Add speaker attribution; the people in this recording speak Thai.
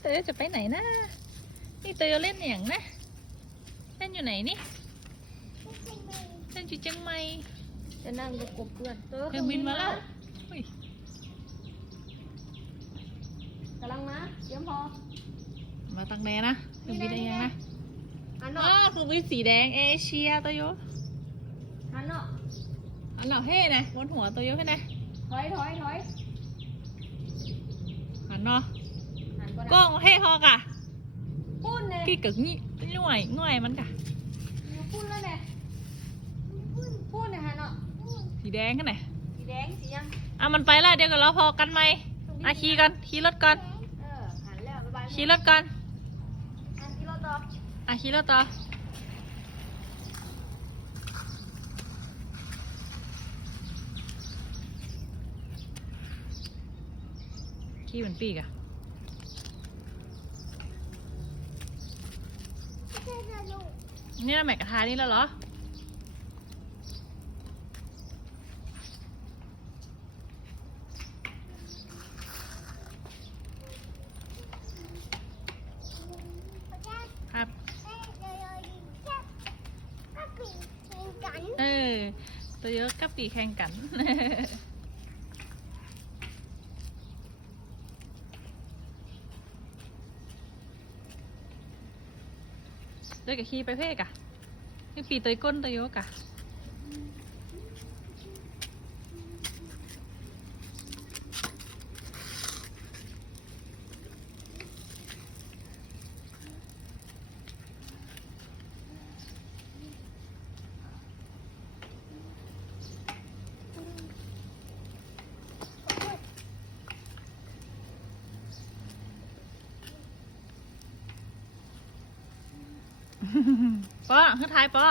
Speaker 1: เตยจะไปไหนนะ นี่เตยเล่นอย่างนะ เล่นอยู่ไหนนี่ เล่นอยู่เชียงใหม่
Speaker 2: จะนั่งกับกบเพื่อนเตอ
Speaker 1: เครื่องบินมาแล้วอุ้ย
Speaker 2: กำลังมาเตรียมพอ
Speaker 1: มาตังแดนะเครื่องบินอะไรยังนะ
Speaker 2: หัน
Speaker 1: อ๋
Speaker 2: เนาะ
Speaker 1: อเครื่องบินสีแดงเอเชียโตโย
Speaker 2: หันเนาะ
Speaker 1: อันเหล่าเฮ่นะบนหัวโตโยแค่ไหน
Speaker 2: ถอยถอยถอย
Speaker 1: หันเนาะ
Speaker 2: หันก็
Speaker 1: กล้
Speaker 2: ได้
Speaker 1: อ งเฮ่ฮอกะ
Speaker 2: ปุ้นเลย
Speaker 1: กี่กึ่งนี่ง่วยง่วยมันกะ
Speaker 2: ปุ้นแล้วเนี่ยปุ้นปุ้นเนี่ยหันเนาะ
Speaker 1: สีแดงแค่ไหน
Speaker 2: สีแดงสียัง
Speaker 1: อะมันไปแล้วเดี๋ยวกันเราพอกันไหมอะขี่กันขี่รถก่อน
Speaker 2: เออหันแล้วบ๊ายบาย
Speaker 1: ขี่รถก่อน
Speaker 2: หันขี่รถต่อ
Speaker 1: อะขี่รถต่อขี่เหมือนปีกอะ นี่เราแมกกระทานี่แล้วเหรอ ครับ เออ ตัวเยอะกับปีแข่งกัน ด้วยกับขี่ไปเพ่กะนี่ปีเตยก้นเตยโยอะกะ ป้อขึ้นท้ายป้อ